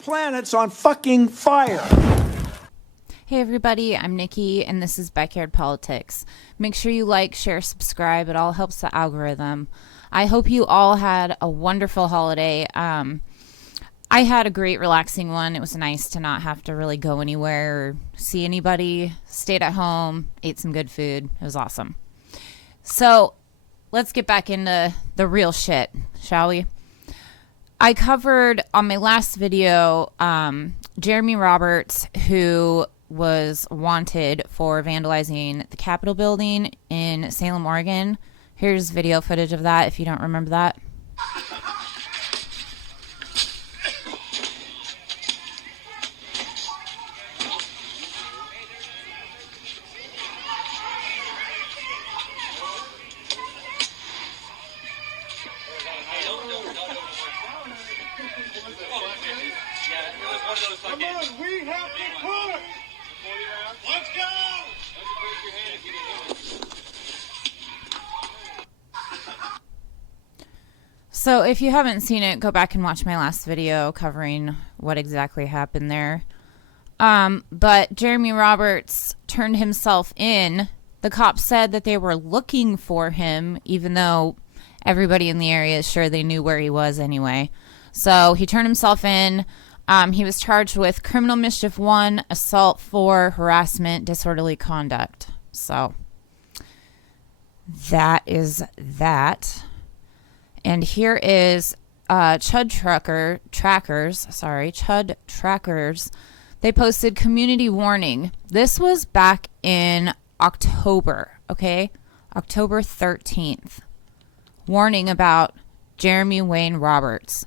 planet's on fucking fire. Hey everybody, I'm Nikki and this is Backyard Politics. Make sure you like, share, subscribe. It all helps the algorithm. I hope you all had a wonderful holiday. I had a great relaxing one. It was nice to not have to really go anywhere or see anybody. Stayed at home, ate some good food. It was awesome. So let's get back into the real shit, shall we? I covered on my last video Jeremy Roberts, who was wanted for vandalizing the Capitol building in Salem, Oregon. Here's video footage of that if you don't remember that. Come on, we have the court! Let's go! So if you haven't seen it, go back and watch my last video covering what exactly happened there. But Jeremy Roberts turned himself in. The cops said that they were looking for him, even though everybody in the area is sure they knew where he was anyway. So he turned himself in. He was charged with criminal mischief 1, assault 4, harassment, disorderly conduct. So that is that. And here is Chud Trackers. They posted community warning. This was back in October, okay? October 13th. Warning about Jeremy Wayne Roberts.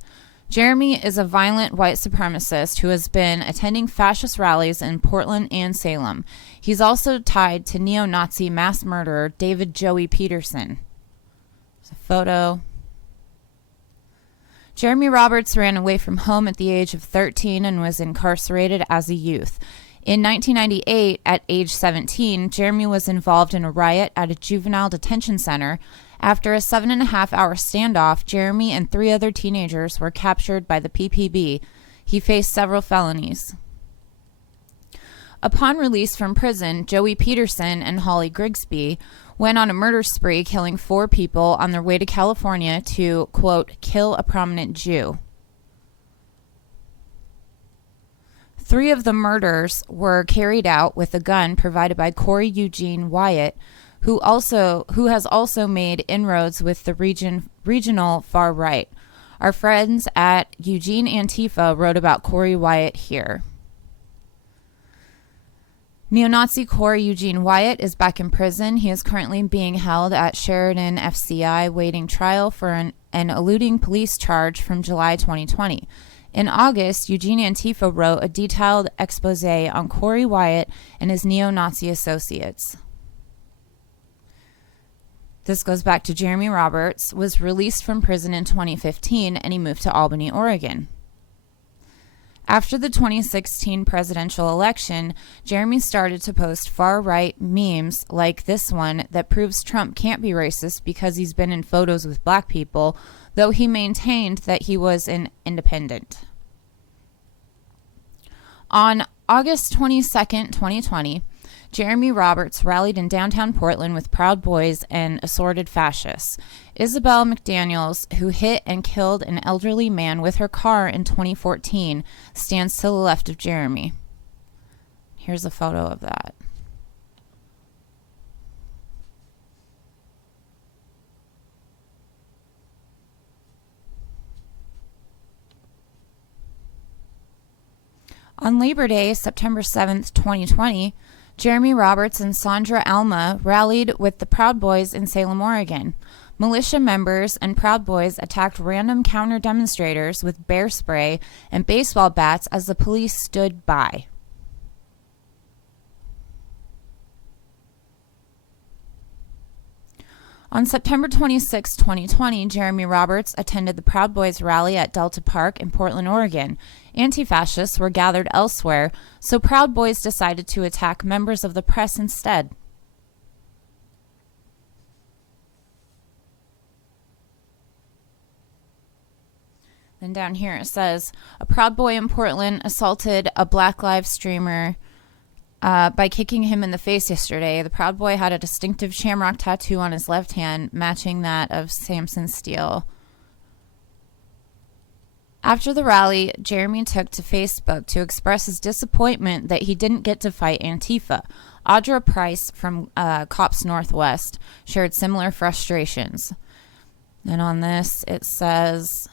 Jeremy is a violent white supremacist who has been attending fascist rallies in Portland and Salem. He's also tied to neo-Nazi mass murderer David Joey Peterson. There's a photo. Jeremy Roberts ran away from home at the age of 13 and was incarcerated as a youth. In 1998, at age 17, Jeremy was involved in a riot at a juvenile detention center. After a 7.5-hour standoff, Jeremy and 3 other teenagers were captured by the PPB. He faced several felonies. Upon release from prison, Joey Peterson and Holly Grigsby went on a murder spree, killing 4 people on their way to California to, quote, kill a prominent Jew. 3 of the murders were carried out with a gun provided by Corey Eugene Wyatt, who has also made inroads with the regional far right. Our friends at Eugene Antifa wrote about Corey Wyatt here. Neo-Nazi Corey Eugene Wyatt is back in prison. He is currently being held at Sheridan FCI, waiting trial for an eluding police charge from July 2020. In August, Eugene Antifa wrote a detailed expose on Corey Wyatt and his neo-Nazi associates. This goes back to Jeremy Roberts, was released from prison in 2015, and he moved to Albany, Oregon. After the 2016 presidential election, Jeremy started to post far-right memes like this one that proves Trump can't be racist because he's been in photos with black people, though he maintained that he was an independent. On August 22nd, 2020, Jeremy Roberts rallied in downtown Portland with Proud Boys and assorted fascists. Isabel McDaniels, who hit and killed an elderly man with her car in 2014, stands to the left of Jeremy. Here's a photo of that. On Labor Day, September 7th, 2020, Jeremy Roberts and Sandra Alma rallied with the Proud Boys in Salem, Oregon. Militia members and Proud Boys attacked random counter-demonstrators with bear spray and baseball bats as the police stood by. On September 26, 2020, Jeremy Roberts attended the Proud Boys rally at Delta Park in Portland, Oregon. Anti-fascists were gathered elsewhere, so Proud Boys decided to attack members of the press instead. Then down here it says, a Proud Boy in Portland assaulted a Black Lives streamer by kicking him in the face yesterday. The Proud Boy had a distinctive shamrock tattoo on his left hand, matching that of Samson Steele. After the rally, Jeremy took to Facebook to express his disappointment that he didn't get to fight Antifa. Audra Price from Cops Northwest shared similar frustrations. And on this, it says,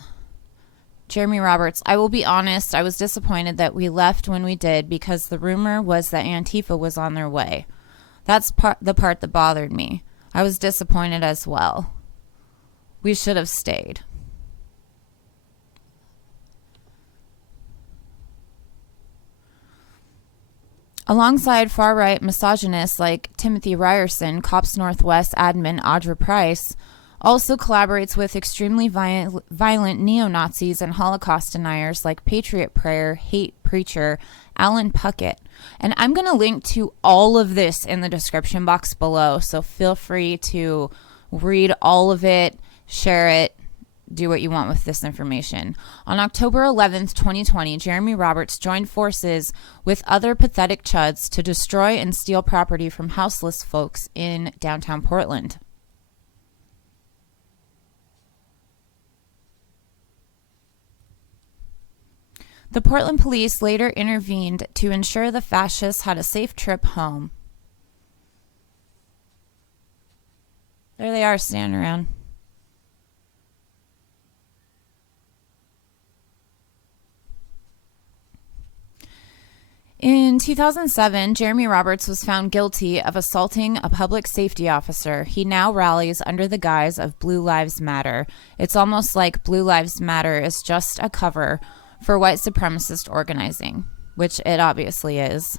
Jeremy Roberts, I will be honest, I was disappointed that we left when we did because the rumor was that Antifa was on their way. That's the part that bothered me. I was disappointed as well. We should have stayed. Alongside far-right misogynists like Timothy Ryerson, Cops Northwest admin Audra Price also collaborates with extremely violent neo-Nazis and Holocaust deniers like Patriot Prayer, Hate Preacher, Alan Puckett. And I'm going to link to all of this in the description box below, so feel free to read all of it, share it, do what you want with this information. On October 11th, 2020, Jeremy Roberts joined forces with other pathetic chuds to destroy and steal property from houseless folks in downtown Portland. The Portland police later intervened to ensure the fascists had a safe trip home. There they are, standing around. In 2007, Jeremy Roberts was found guilty of assaulting a public safety officer. He now rallies under the guise of Blue Lives Matter. It's almost like Blue Lives Matter is just a cover for white supremacist organizing, which it obviously is.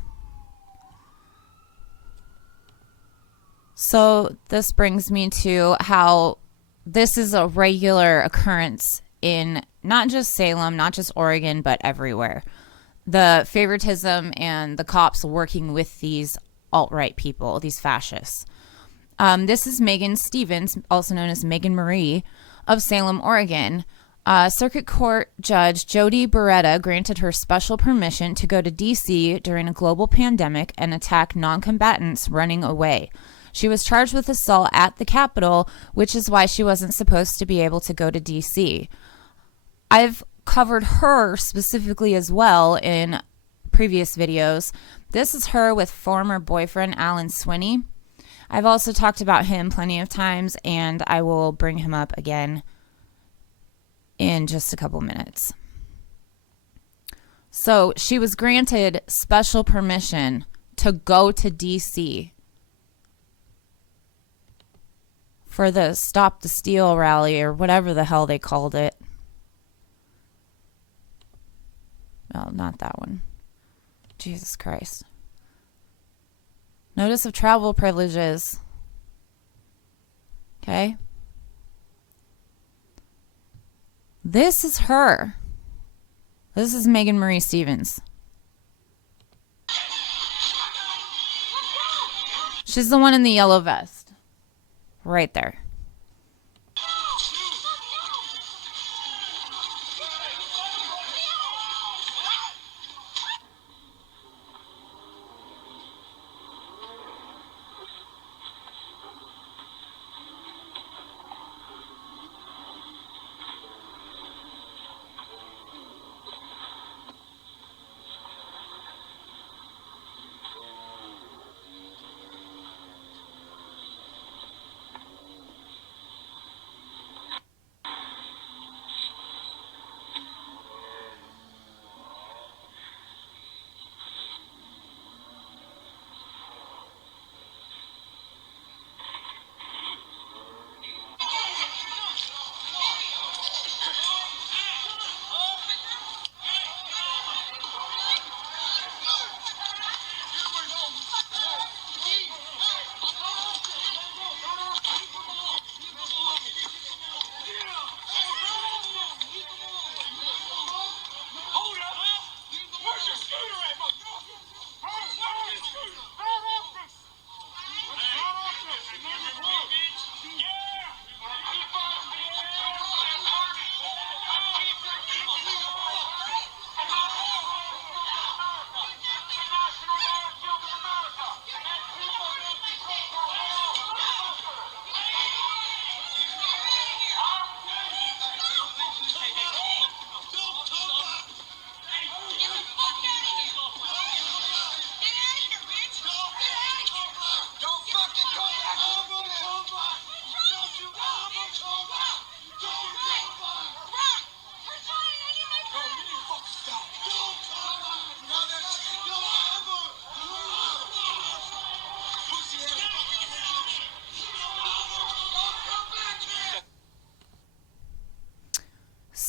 So this brings me to how this is a regular occurrence in not just Salem, not just Oregon, but everywhere. The favoritism and the cops working with these alt-right people, these fascists. This is Megan Stevens, also known as Megan Marie, of Salem, Oregon. Circuit Court Judge Jody Beretta granted her special permission to go to D.C. during a global pandemic and attack non-combatants running away. She was charged with assault at the Capitol, which is why she wasn't supposed to be able to go to D.C. I've covered her specifically as well in previous videos. This is her with former boyfriend Alan Swinney. I've also talked about him plenty of times, and I will bring him up again in just a couple minutes. So she was granted special permission to go to DC for the Stop the Steal rally or whatever the hell they called it. No, not that one. Jesus Christ. Notice of travel privileges. Okay. This is her. This is Megan Marie Stevens. She's the one in the yellow vest. Right there.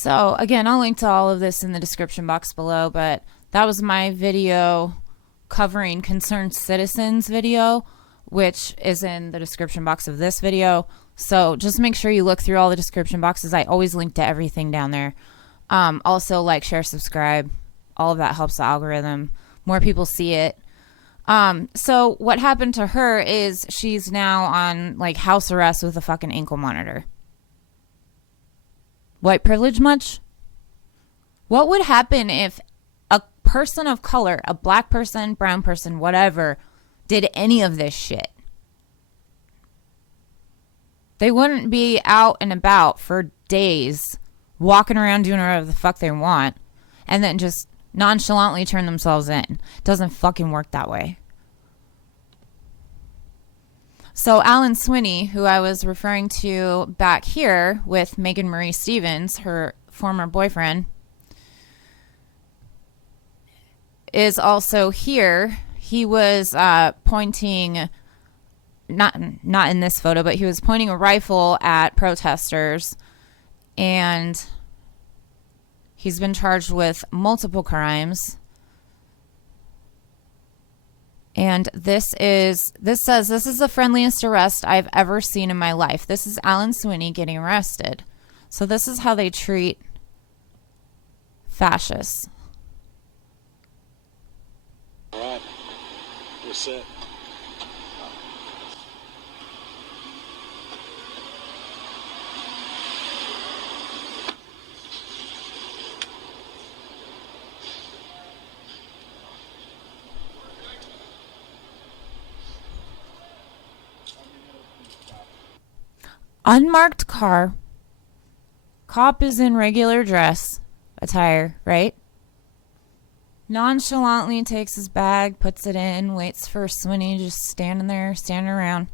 So again, I'll link to all of this in the description box below, but that was my video covering Concerned Citizens video, which is in the description box of this video. So just make sure you look through all the description boxes. I always link to everything down there. Also, like, share, subscribe. All of that helps the algorithm. More people see it. So what happened to her is she's now on like house arrest with a fucking ankle monitor. White privilege much? What would happen if a person of color, a black person, brown person, whatever, did any of this shit? They wouldn't be out and about for days, walking around doing whatever the fuck they want, and then just nonchalantly turn themselves in. It doesn't fucking work that way. So Alan Swinney, who I was referring to back here with Megan Marie Stevens, her former boyfriend, is also here. He was pointing, not in this photo, but he was pointing a rifle at protesters, and he's been charged with multiple crimes. And this says this is the friendliest arrest I've ever seen in my life. This is Alan Swinney getting arrested. So this is how they treat fascists. All right, we're set. Unmarked car. Cop is in regular dress attire, right? Nonchalantly takes his bag, puts it in, waits for Swinney, just standing there, standing around.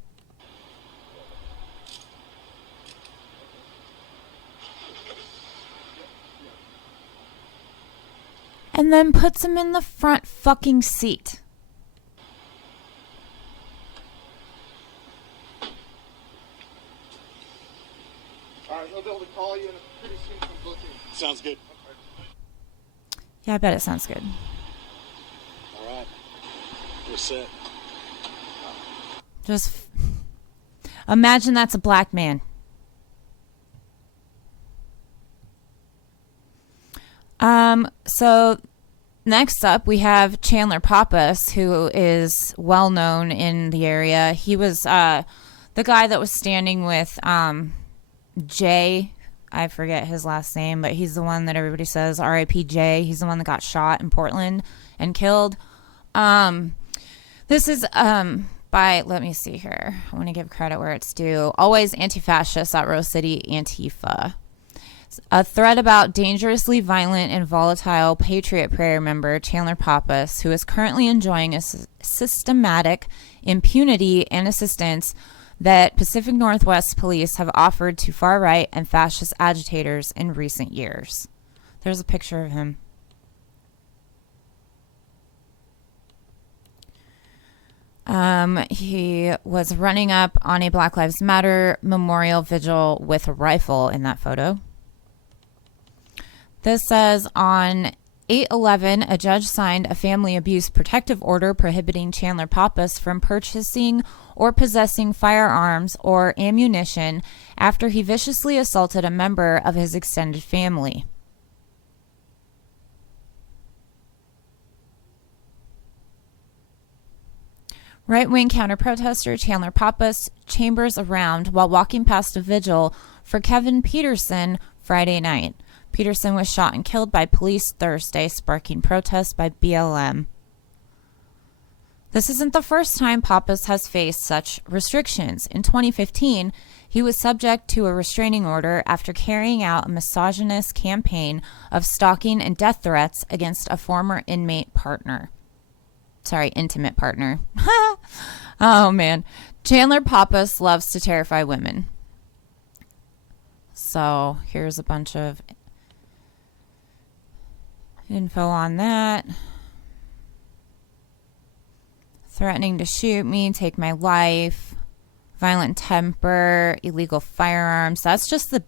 And then puts him in the front fucking seat. All right, we'll be able to call you in a pretty soon from booking. Sounds good. Yeah, I bet it sounds good. All right, we're set. Just imagine that's a black man. So next up we have Chandler Pappas, who is well known in the area. He was the guy that was standing with Jay. I forget his last name, but he's the one that everybody says R.I.P. Jay. He's the one that got shot in Portland and killed. This is by, let me see here. I want to give credit where it's due. Always Anti-Fascist at Rose City Antifa. A thread about dangerously violent and volatile Patriot Prayer member Chandler Pappas, who is currently enjoying a systematic impunity and assistance that Pacific Northwest police have offered to far-right and fascist agitators in recent years. There's a picture of him. He was running up on a Black Lives Matter memorial vigil with a rifle in that photo. This says on 8/11, a judge signed a family abuse protective order prohibiting Chandler Pappas from purchasing or possessing firearms or ammunition after he viciously assaulted a member of his extended family. Right-wing counter-protester Chandler Pappas chambers around while walking past a vigil for Kevin Peterson Friday night. Peterson was shot and killed by police Thursday, sparking protests by BLM. This isn't the first time Pappas has faced such restrictions. In 2015, he was subject to a restraining order after carrying out a misogynist campaign of stalking and death threats against a former intimate partner. Oh, man. Chandler Pappas loves to terrify women. So here's a bunch of info on that. Threatening to shoot me, take my life, violent temper, illegal firearms. That's just the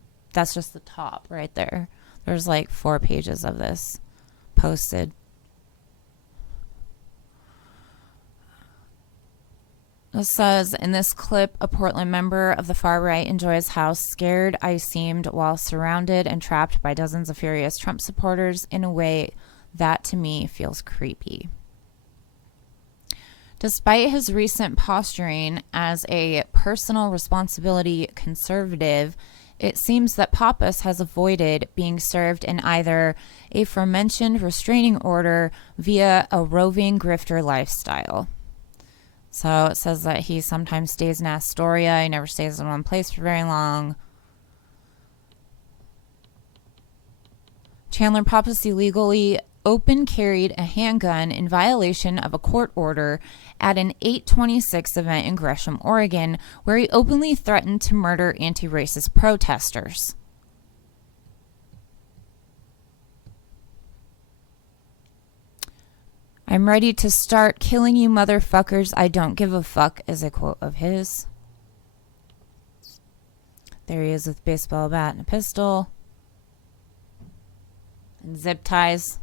top right there. There's like 4 pages of this posted. It says, in this clip, a Portland member of the far right enjoys how scared I seemed while surrounded and trapped by dozens of furious Trump supporters in a way that to me feels creepy. Despite his recent posturing as a personal responsibility conservative, it seems that Pappas has avoided being served in either a aforementioned restraining order via a roving grifter lifestyle. So it says that he sometimes stays in Astoria. He never stays in one place for very long. Chandler Pappas illegally open carried a handgun in violation of a court order at an 826 event in Gresham, Oregon, where he openly threatened to murder anti-racist protesters. I'm ready to start killing you motherfuckers. I don't give a fuck is a quote of his. There he is with a baseball bat and a pistol. And zip ties.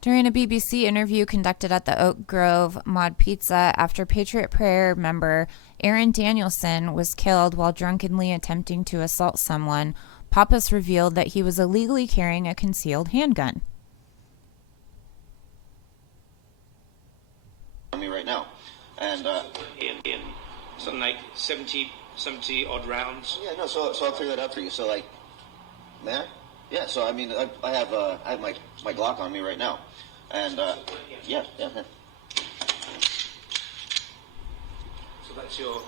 During a BBC interview conducted at the Oak Grove Mod Pizza after Patriot Prayer member Aaron Danielson was killed while drunkenly attempting to assault someone, Pappas revealed that he was illegally carrying a concealed handgun. On me right now, and in something like 70 odd rounds. yeah, no. So I'll clear that up for you. So like, man, yeah. So I mean, I have my Glock on me right now, and yeah. So that's your.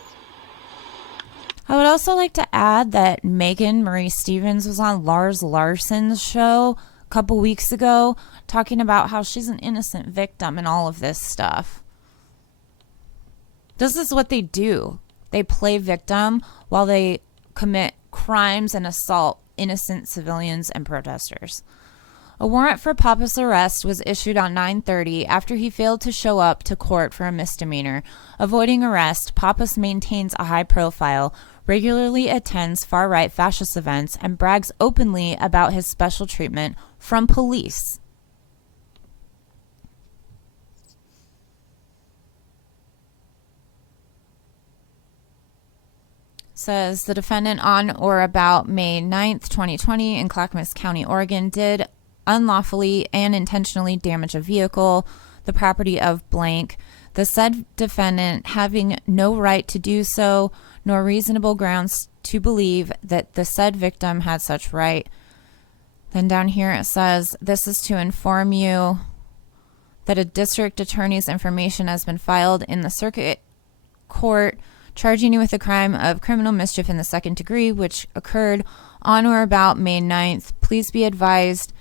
I would also like to add that Megan Marie Stevens was on Lars Larson's show a couple weeks ago talking about how she's an innocent victim in all of this stuff. This is what they do. They play victim while they commit crimes and assault innocent civilians and protesters. A warrant for Pappas' arrest was issued on 9/30 after he failed to show up to court for a misdemeanor. Avoiding arrest, Pappas maintains a high profile, regularly attends far-right fascist events, and brags openly about his special treatment from police. Says the defendant on or about May 9th, 2020 in Clackamas County, Oregon, did unlawfully and intentionally damage a vehicle, the property of blank, the said defendant having no right to do so, nor reasonable grounds to believe that the said victim had such right. Then down here it says, this is to inform you that a district attorney's information has been filed in the circuit court charging you with a crime of criminal mischief in the second degree, which occurred on or about May 9th. Please be advised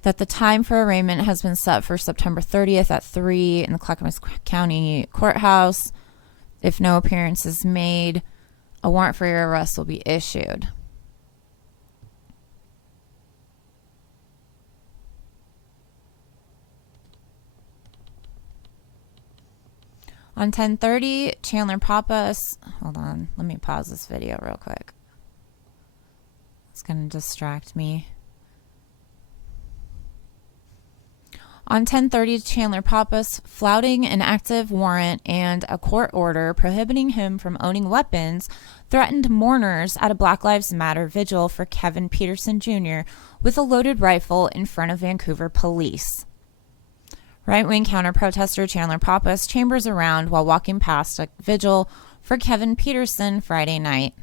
that the time for arraignment has been set for September 30th at 3 in the Clackamas County Courthouse. If no appearance is made, a warrant for your arrest will be issued. On 10:30, Chandler Pappas, hold on, let me pause this video real quick. It's going to distract me. On 10:30, Chandler Pappas, flouting an active warrant and a court order prohibiting him from owning weapons, threatened mourners at a Black Lives Matter vigil for Kevin Peterson Jr. with a loaded rifle in front of Vancouver police. Right-wing counter-protester Chandler Pappas chambers around while walking past a vigil for Kevin Peterson Friday night.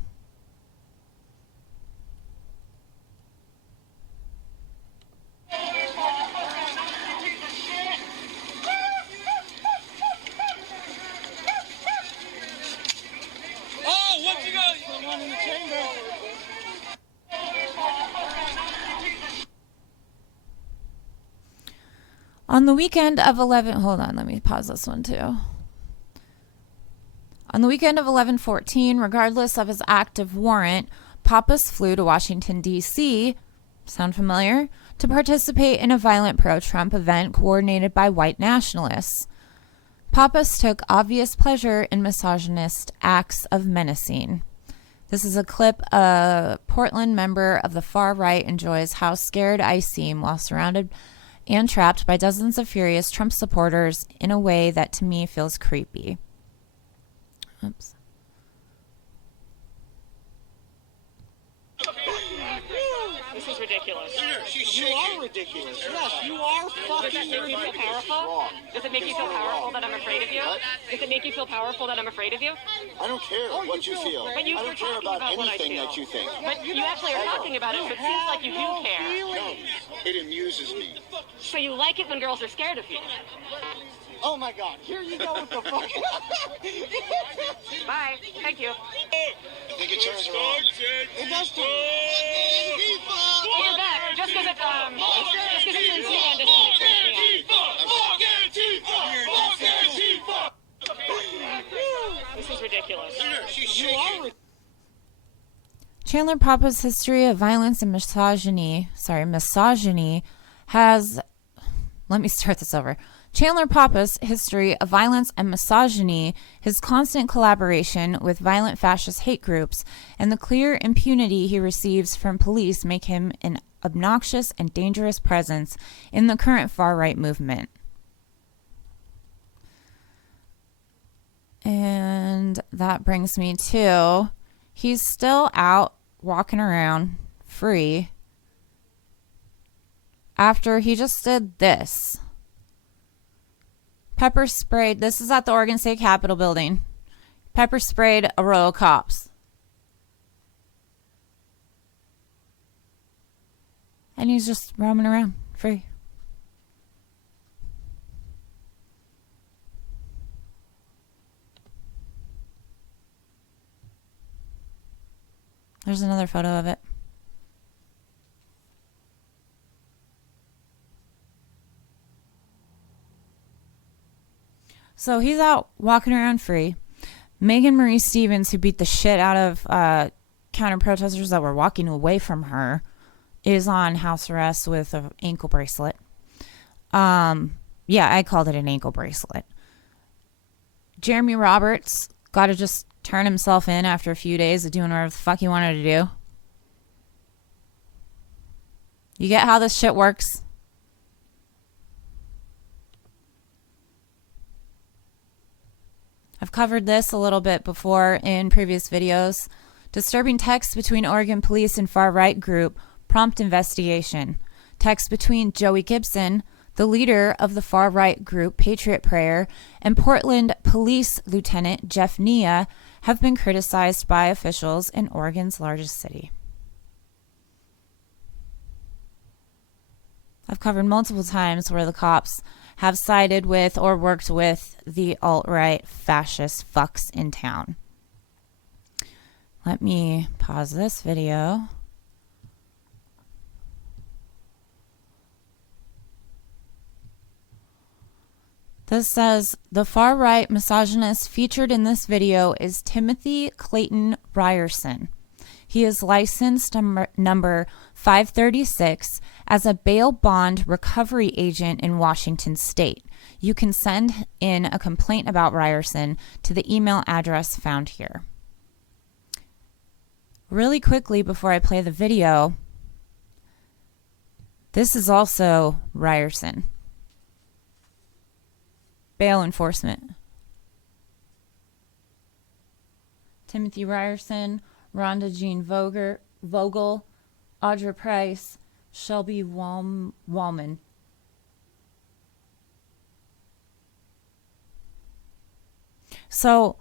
Oh, what you got? One in the chamber. On the weekend of 11... Hold on, let me pause this one too. On the weekend of 11/14, regardless of his active warrant, Pappas flew to Washington, D.C., sound familiar, to participate in a violent pro-Trump event coordinated by white nationalists. Pappas took obvious pleasure in misogynist acts of menacing. This is a clip a Portland member of the far right enjoys how scared I seem while surrounded and trapped by dozens of furious Trump supporters in a way that to me feels creepy. Oops. This is ridiculous. You are ridiculous. Yes, you are fucking Does that make you feel ridiculous. powerful? Does it make you feel powerful that I'm afraid of you? What? Does it make you feel powerful that I'm afraid of you? I don't care what you feel. But you I were don't care talking about about what I anything feel. that you think. But you actually are talking about it, so it seems like you do care. No, it amuses me. So you like it when girls are scared of you. Oh my god, here you go with the fucking... Bye. Thank you. I think it turns her on. It does turn. Oh, you're back. Just because it's in Sudan doesn't make sense to me. This is ridiculous. You are Chandler Pappas' history of violence and misogyny has... Let me start this over. Chandler Pappas' history of violence and misogyny, his constant collaboration with violent fascist hate groups, and the clear impunity he receives from police make him an obnoxious and dangerous presence in the current far-right movement. And that brings me to, he's still out walking around free after he just did this. Pepper sprayed, this is at the Oregon State Capitol building. Pepper sprayed a row of cops. And he's just roaming around free. There's another photo of it. So he's out walking around free. Megan Marie Stevens, who beat the shit out of counter-protesters that were walking away from her, is on house arrest with an ankle bracelet. Yeah, I called it an ankle bracelet. Jeremy Roberts got to just turn himself in after a few days of doing whatever the fuck he wanted to do. You get how this shit works? I've covered this a little bit before in previous videos. Disturbing texts between Oregon police and far-right group prompt investigation. Texts between Joey Gibson, the leader of the far-right group Patriot Prayer, and Portland Police Lieutenant Jeff Nia have been criticized by officials in Oregon's largest city. I've covered multiple times where the cops have sided with or worked with the alt-right fascist fucks in town. Let me pause this video. This says, the far-right misogynist featured in this video is Timothy Clayton Ryerson. He is licensed number 536 as a bail bond recovery agent in Washington State. You can send in a complaint about Ryerson to the email address found here. Really quickly before I play the video, this is also Ryerson. Bail enforcement. Timothy Ryerson, Rhonda Jean Vogel, Audra Price, Shelby Wallman. So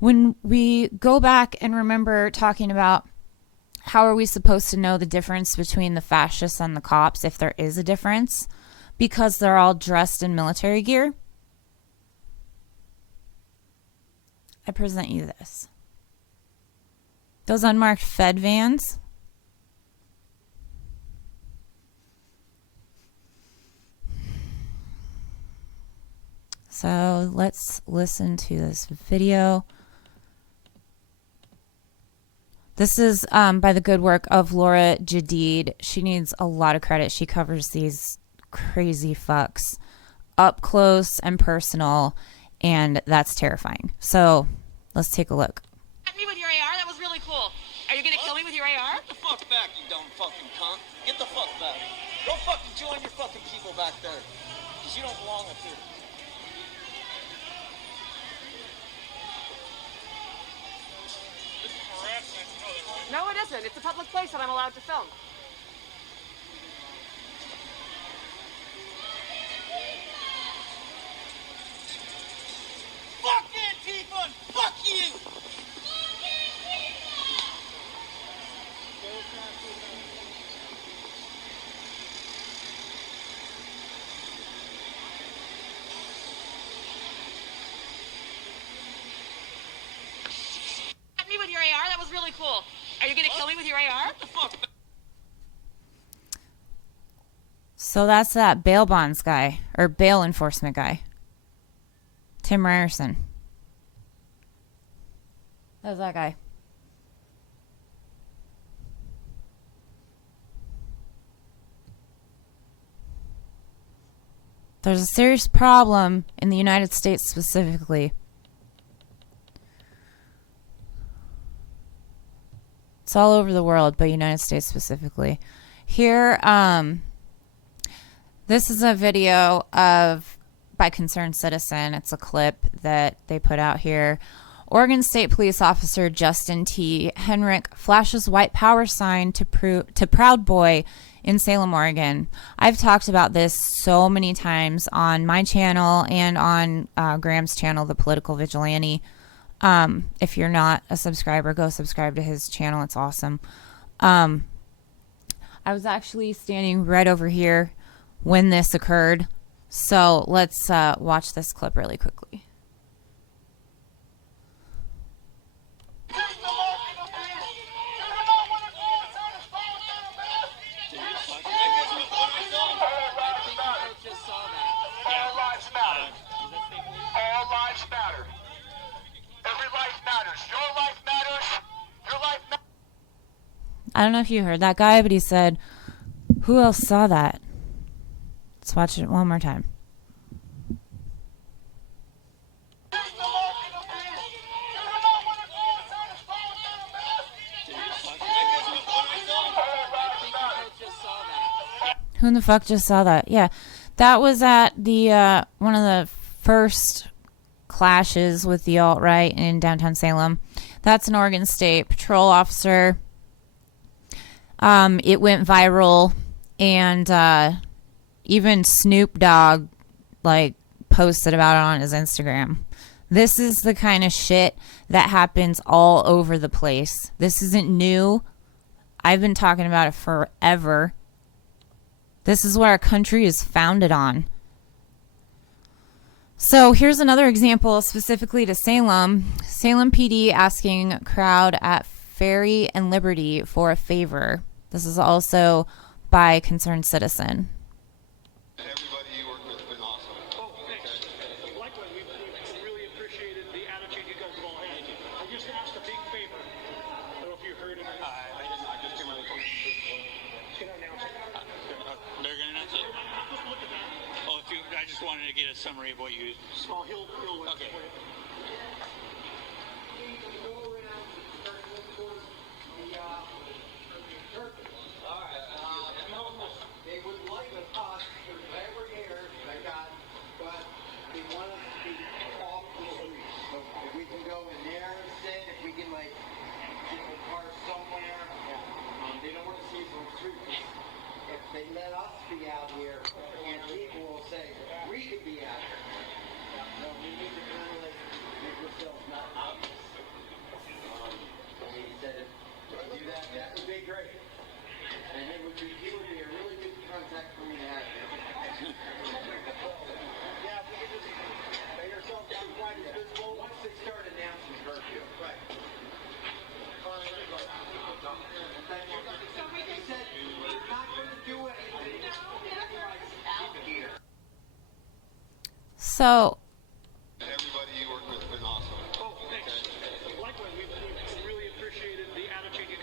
when we go back and remember talking about how are we supposed to know the difference between the fascists and the cops, if there is a difference, because they're all dressed in military gear, I present you this. Those unmarked Fed vans. So let's listen to this video. This is by the good work of Laura Jadid. She needs a lot of credit. She covers these crazy fucks up close and personal, and that's terrifying. So let's take a look. Hit me with your AR? That was really cool. Are you gonna kill me with your AR? Get the fuck back, you dumb fucking cunt. Get the fuck back. Go fucking join your fucking people back there. Because you don't belong up here. No, it isn't. It's a public place that I'm allowed to film. Fuck Antifa and fuck you! Hit me with your AR? That was really cool. Are you gonna kill me with your AR? Get the fuck back. So that's that bail bonds guy, or bail enforcement guy. Tim Ryerson. That's that guy. There's a serious problem in the United States specifically. It's all over the world, but United States specifically. Here, this is a video by Concerned Citizen. It's a clip that they put out here. Oregon State Police Officer Justin T. Henrick flashes white power sign to Proud Boy in Salem, Oregon. I've talked about this so many times on my channel and on Graham's channel, The Political Vigilante. If you're not a subscriber, go subscribe to his channel. It's awesome. I was actually standing right over here when this occurred. So let's watch this clip really quickly. All lives matter. Every life matters. Your life matters. Your life matters. I don't know if you heard that guy, but he said, "Who else saw that?" Let's watch it one more time. Who in the fuck just saw that? Yeah, that was at the one of the first clashes with the alt-right in downtown Salem. That's an Oregon State patrol officer. It went viral, and even Snoop Dogg posted about it on his Instagram. This is the kind of shit that happens all over the place. This isn't new. I've been talking about it forever. This is what our country is founded on. So here's another example specifically to Salem. Salem PD asking crowd at Ferry and Liberty for a favor. This is also by Concerned Citizen. Everybody you work with has been awesome. Oh, thanks. Likewise, we really appreciated the attitude you guys have all had. I just asked a big favor. I don't know if you heard it or not. I just came on the phone. Can I announce it? They're going to announce it? Just look at that. Oh, I just wanted to get a summary of what you... Oh, he'll Okay. They would like us for every year they got, but they want us to be off the streets. So if we can go in there instead, if we can get a car somewhere, they don't want to see us on the streets. If they let us be out here, and people will say, we could be out here. So we need to kind of make ourselves not obvious. He said if we do that, that would be great. And he would be a really good contact for me to have. Yeah, if we could just make ourselves not quite as visible once they start announcing curfew. Right. Thank you. He said, we're not going to do anything out here. So Everybody you work with has been awesome. Oh, thanks. Likewise, we really appreciated the attitude you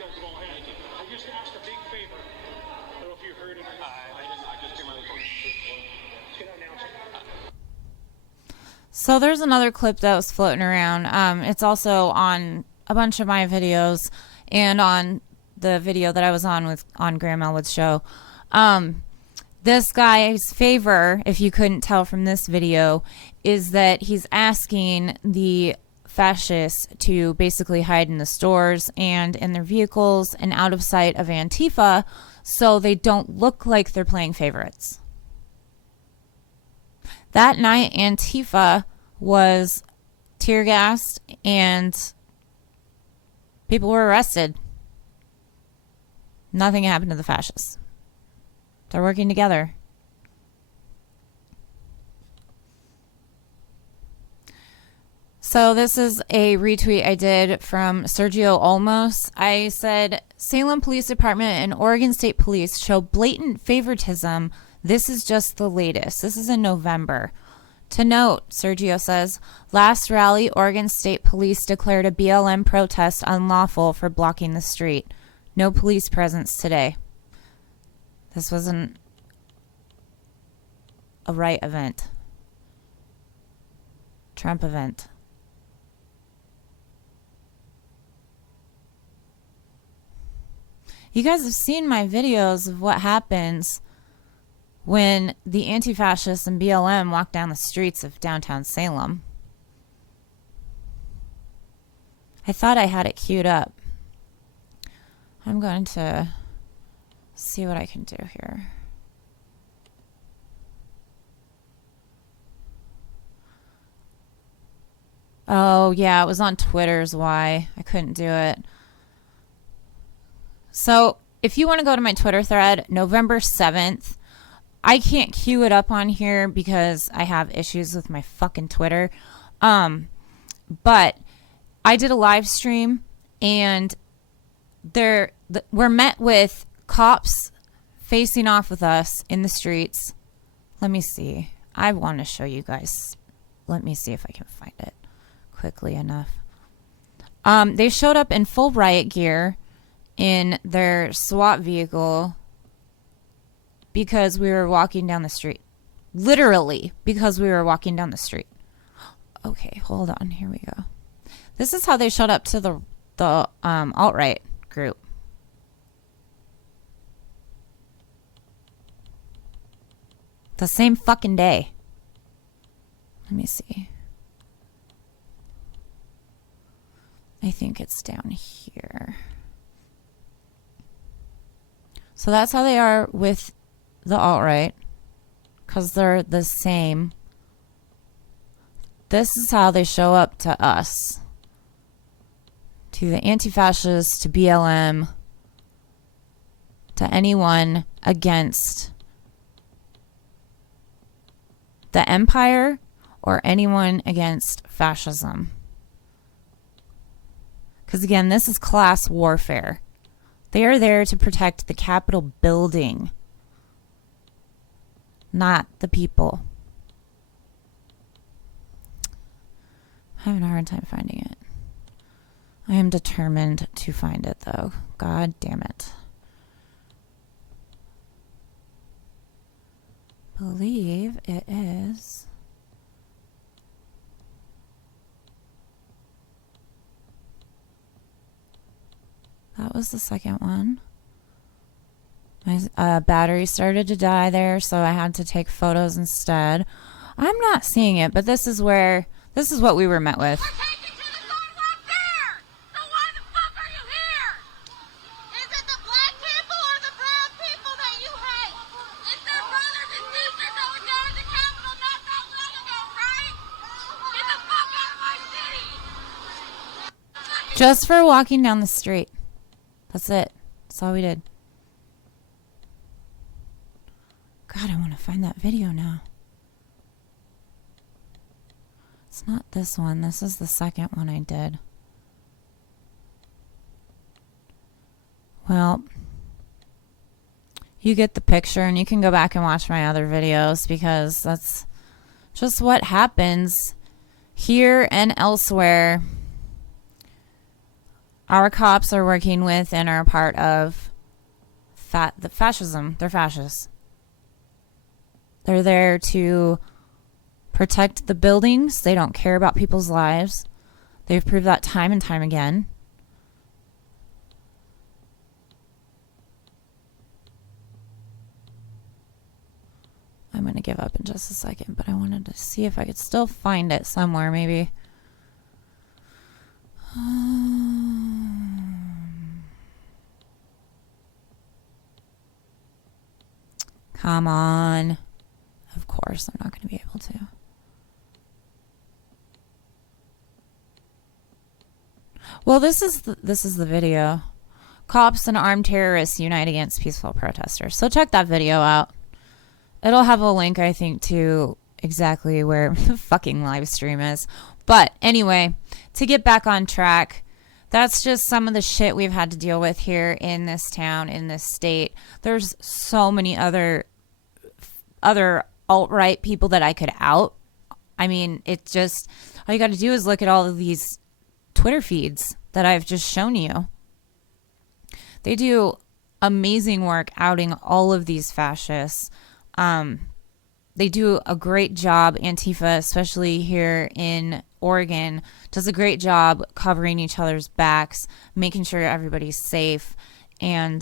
So there's another clip that was floating around. It's also on a bunch of my videos and on the video that I was on Graham Elwood's show. This guy's favor, if you couldn't tell from this video, is that he's asking the fascists to basically hide in the stores and in their vehicles and out of sight of Antifa so they don't look like they're playing favorites. That night, Antifa was tear gassed and people were arrested. Nothing happened to the fascists. They're working together. So this is a retweet I did from Sergio Olmos. I said, Salem Police Department and Oregon State Police show blatant favoritism. This is just the latest. This is in November. To note, Sergio says, last rally, Oregon State Police declared a BLM protest unlawful for blocking the street. No police presence today. This wasn't a right event. Trump event. You guys have seen my videos of what happens when the anti-fascists and BLM walk down the streets of downtown Salem. I thought I had it queued up. I'm going to see what I can do here. Oh, yeah, it was on Twitter's why I couldn't do it. So, if you want to go to my Twitter thread, November 7th, I can't queue it up on here because I have issues with my fucking Twitter. But I did a live stream and we're met with cops facing off with us in the streets. Let me see. I want to show you guys. Let me see if I can find it quickly enough. They showed up in full riot gear in their SWAT vehicle because we were walking down the street. Literally, because we were walking down the street. Okay, hold on. Here we go. This is how they showed up to the alt-right group. The same fucking day. Let me see. I think it's down here. So that's how they are with the alt-right, because they're the same. This is how they show up to us. To the anti-fascists, to BLM, to anyone against the empire or anyone against fascism. Because again, this is class warfare. They are there to protect the Capitol building, not the people. I'm having a hard time finding it. I am determined to find it, though. God damn it. Believe it is. That was the second one. My battery started to die there, so I had to take photos instead. I'm not seeing it, but this is what we were met with. We're taking to the sidewalk there! So why the fuck are you here? Is it the black people or the brown people that you hate? It's their brothers and sisters that were down at the Capitol not that long ago, right? Get the fuck out of my city! Just for walking down the street. That's it. That's all we did. God, I want to find that video now. It's not this one. This is the second one I did. Well, you get the picture, and you can go back and watch my other videos because that's just what happens here and elsewhere. Our cops are working with and are a part of the fascism. They're fascists. They're there to protect the buildings. They don't care about people's lives. They've proved that time and time again. I'm going to give up in just a second, but I wanted to see if I could still find it somewhere, maybe. Come on. Of course, I'm not going to be able to. Well, this is the video. Cops and armed terrorists unite against peaceful protesters. So check that video out. It'll have a link, I think, to exactly where the fucking live stream is. But anyway, to get back on track, that's just some of the shit we've had to deal with here in this town, in this state. There's so many other alt-right people that I could out. I mean, it's just, all you got to do is look at all of these Twitter feeds that I've just shown you. They do amazing work outing all of these fascists. They do a great job. Antifa, especially here in Oregon, does a great job covering each other's backs, making sure everybody's safe, and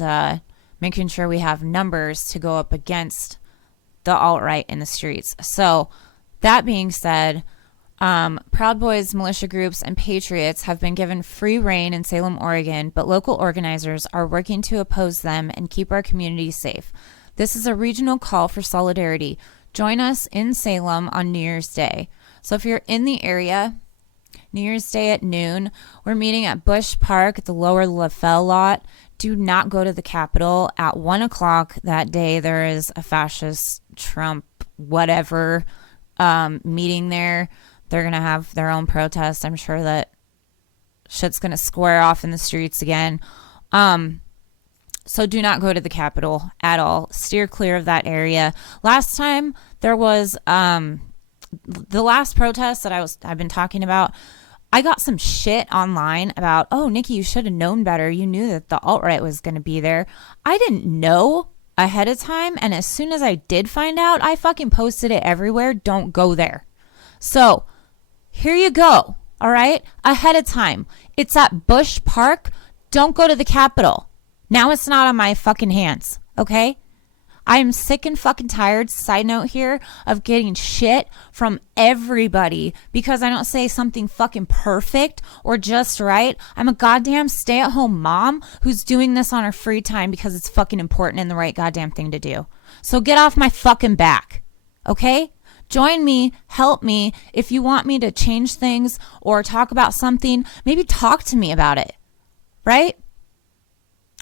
making sure we have numbers to go up against the alt-right in the streets. So that being said, Proud Boys, militia groups, and patriots have been given free rein in Salem, Oregon, but local organizers are working to oppose them and keep our community safe. This is a regional call for solidarity. Join us in Salem on New Year's Day. So if you're in the area, New Year's Day at noon, we're meeting at Bush Park at the Lower LaFell lot. Do not go to the Capitol. At 1 o'clock that day, there is a fascist Trump whatever meeting there. They're going to have their own protest. I'm sure that shit's going to square off in the streets again. So do not go to the Capitol at all. Steer clear of that area. Last time there was the last protest that I've been talking about, I got some shit online about, oh, Nikki, you should have known better. You knew that the alt-right was going to be there. I didn't know ahead of time, and as soon as I did find out, I fucking posted it everywhere. Don't go there. So here you go. All right? Ahead of time. It's at Bush Park. Don't go to the Capitol. Now it's not on my fucking hands, okay? I am sick and fucking tired, side note here, of getting shit from everybody because I don't say something fucking perfect or just right. I'm a goddamn stay-at-home mom who's doing this on her free time because it's fucking important and the right goddamn thing to do. So get off my fucking back, okay? Join me, help me. If you want me to change things or talk about something, maybe talk to me about it, right?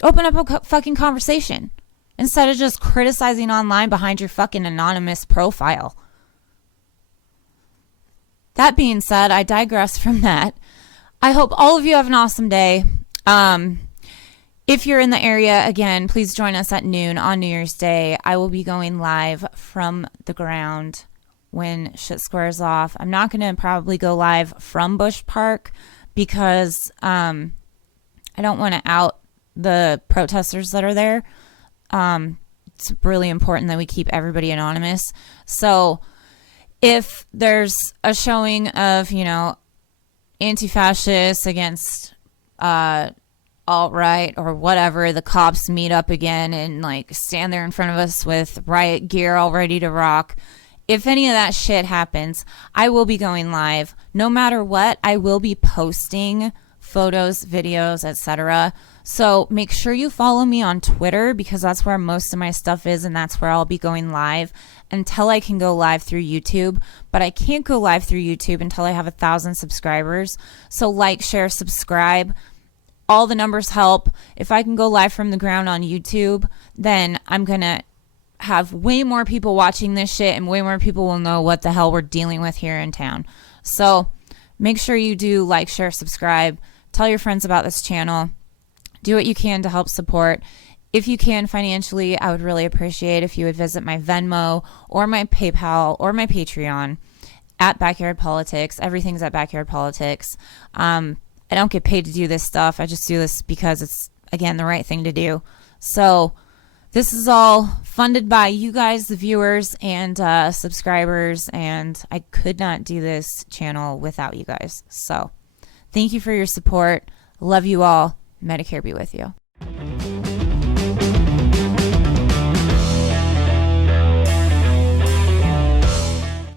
Open up a fucking conversation instead of just criticizing online behind your fucking anonymous profile. That being said, I digress from that. I hope all of you have an awesome day. If you're in the area, again, please join us at noon on New Year's Day. I will be going live from the ground when shit squares off. I'm not going to probably go live from Bush Park because I don't want to out the protesters that are there. It's really important that we keep everybody anonymous. So if there's a showing of, anti-fascists against alt-right or whatever, the cops meet up again and stand there in front of us with riot gear all ready to rock. If any of that shit happens, I will be going live. No matter what, I will be posting photos, videos, etc. So make sure you follow me on Twitter because that's where most of my stuff is and that's where I'll be going live until I can go live through YouTube. But I can't go live through YouTube until I have 1,000 subscribers. So like, share, subscribe. All the numbers help. If I can go live from the ground on YouTube, then I'm going to have way more people watching this shit and way more people will know what the hell we're dealing with here in town. So make sure you do like, share, subscribe. Tell your friends about this channel. Do what you can to help support. If you can financially, I would really appreciate if you would visit my Venmo or my PayPal or my Patreon at Backyard Politics. Everything's at Backyard Politics. I don't get paid to do this stuff. I just do this because it's, again, the right thing to do. So This is all funded by you guys, the viewers and subscribers, and I could not do this channel without you guys. So thank you for your support. Love you all. Medicare be with you.